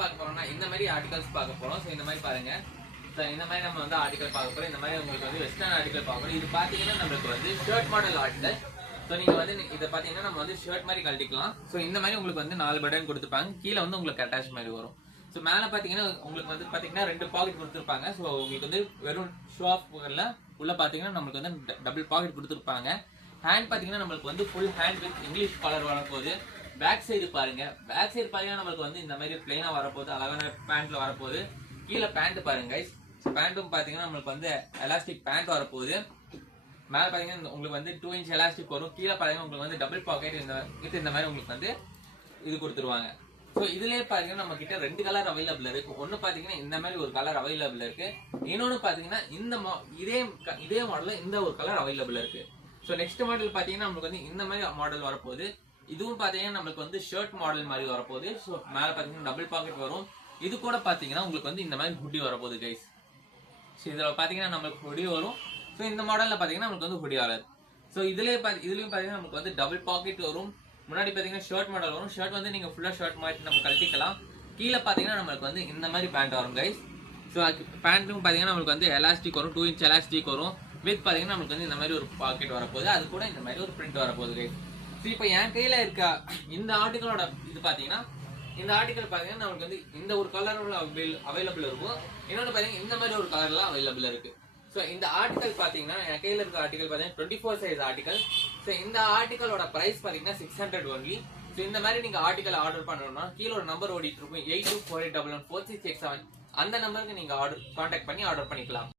பார்க்க போறோம்னா இந்த மாதிரி ஆர்டிகல்ஸ் பார்க்க போறோம். ஸோ இந்த மாதிரி பாருங்க. ஸோ இந்த மாதிரி நம்ம வந்து ஆர்டிகல் பார்க்க போறோம். இந்த மாதிரி உங்களுக்கு வந்து வெஸ்டர்ன் ஆர்டிகல் பார்க்க போறோம். இது பாத்தீங்கன்னா நம்மளுக்கு வந்து ஷர்ட் மாடல் ஆர்டிகல் ஸோ நீங்க வந்து இதை பாத்தீங்கன்னா நம்ம வந்து ஷர்ட் மாதிரி கழட்டிக்கலாம். ஸோ இந்த மாதிரி உங்களுக்கு வந்து நாலு பட்டன் கொடுத்துருப்பாங்க கீழே வந்து உங்களுக்கு அட்டாச் மாதிரி வரும். ஸோ மேலே பார்த்தீங்கன்னா உங்களுக்கு வந்து பார்த்தீங்கன்னா ரெண்டு பாக்கெட் கொடுத்துருப்பாங்க. ஸோ உங்களுக்கு வந்து வெறும் ஷோ ஆஃப் உள்ள பார்த்தீங்கன்னா நம்மளுக்கு வந்து டபுள் பாக்கெட் கொடுத்துருப்பாங்க. ஹேண்ட் பார்த்தீங்கன்னா நம்மளுக்கு வந்து full hand with English colour வரப்போகுது. பேக் சைடு பாருங்க. பேக் சைடு பாத்தீங்கன்னா நம்மளுக்கு வந்து இந்த மாதிரி பிளைனா வரப்போகுது அழகான பேண்ட்ல வரப்போகுது. கீழே பேண்ட் பாருங்க கைஸ் பேண்ட்டும் பார்த்தீங்கன்னா நம்மளுக்கு வந்து எலாஸ்டிக் பேண்ட் வரப்போகுது. மேலே பார்த்தீங்கன்னா உங்களுக்கு வந்து டூ இன்ச் எலாஸ்டிக் வரும். கீழே பார்த்தீங்கன்னா உங்களுக்கு வந்து டபுள் பாக்கெட் இந்த இது இந்த மாதிரி உங்களுக்கு வந்து இது கொடுத்துருவாங்க. ஸோ இதுலயே பாத்தீங்கன்னா நம்ம கிட்ட ரெண்டு கலர் அவைலபிள் இருக்கு. ஒன்னு பாத்தீங்கன்னா இந்த மாதிரி ஒரு கலர் அவைலபிள் இருக்கு. இன்னொன்னு பாத்தீங்கன்னா இந்த இதே க- இதே மாடல்ல இந்த ஒரு கலர் அவைலபிள் இருக்கு. ஸோ நெக்ஸ்ட் மாடல் பாத்தீங்கன்னா நம்மளுக்கு வந்து இந்த மாதிரி மாடல் வரப்போகுது. இதுவும் பாத்தீங்கன்னா நம்மளுக்கு வந்து ஷர்ட் மாடல் மாதிரி வரப்போகுது. ஸோ மேல பாத்தீங்கன்னா டபுள் பாக்கெட் வரும். இது கூட பாத்தீங்கன்னா உங்களுக்கு வந்து இந்த மாதிரி ஹுடி வரப்போகுது கைஸ் ஸோ இதில் பார்த்தீங்கன்னா நம்மளுக்கு ஹுடி வரும். ஸோ இந்த மாடலில் பார்த்தீங்கன்னா நமக்கு வந்து ஹுடி வராது. ஸோ இதுலேயே பா இதுலேயும் பார்த்தீங்கன்னா நமக்கு வந்து டபுள் பாக்கெட் வரும். முன்னாடி பார்த்தீங்கன்னா ஷர்ட் மாடல் வரும். ஷர்ட் வந்து நீங்கள் ஃபுல்லாக ஷர்ட் மாதிரி நம்ம கழட்டிக்கலாம். கீழே பார்த்தீங்கன்னா நம்மளுக்கு வந்து இந்த மாதிரி பேண்ட் வரும் கைஸ் ஸோ பேண்ட்டும் பார்த்தீங்கன்னா நம்மளுக்கு வந்து எலாஸ்டிக் வரும். டூ இன்ச் எலாஸ்டிக் வரும். வித் பார்த்தீங்கன்னா நமக்கு வந்து இந்த மாதிரி ஒரு பாக்கெட் வரப்போகுது. அது கூட இந்த மாதிரி ஒரு பிரிண்ட் வரப்போகுது கைஸ் இப்போ என் கையில் இருக்க இந்த ஆர்டிகளோட இது பார்த்தீங்கன்னா இந்த ஆர்டிக்கல் பாத்தீங்கன்னா நமக்கு வந்து இந்த ஒரு கலர்ல அவைலபிள் இருக்கும். இன்னொன்று பாத்தீங்கன்னா இந்த மாதிரி ஒரு கலர்ல அவைலபிள் இருக்கு. ஸோ இந்த ஆர்டிக்கல் பாத்தீங்கன்னா என் கையில இருக்க ஆர்டிக்கல் பாத்தீங்கன்னா twenty four size article so இந்த ஆர்டிக்கலோட பிரைஸ் பாத்தீங்கன்னா சிக்ஸ் ஹண்ட்ரட் ஒன்லி ஸோ இந்த மாதிரி நீங்க ஆர்டிக்கல் ஆர்டர் பண்ணணும்னா கீழே ஒரு நம்பர் ஓடிட்டு இருக்கும். Eight two four eight double one four six eight seven அந்த நம்பருக்கு நீங்க ஆர்டர் கான்டாக்ட் பண்ணி ஆர்டர் பண்ணிக்கலாம்.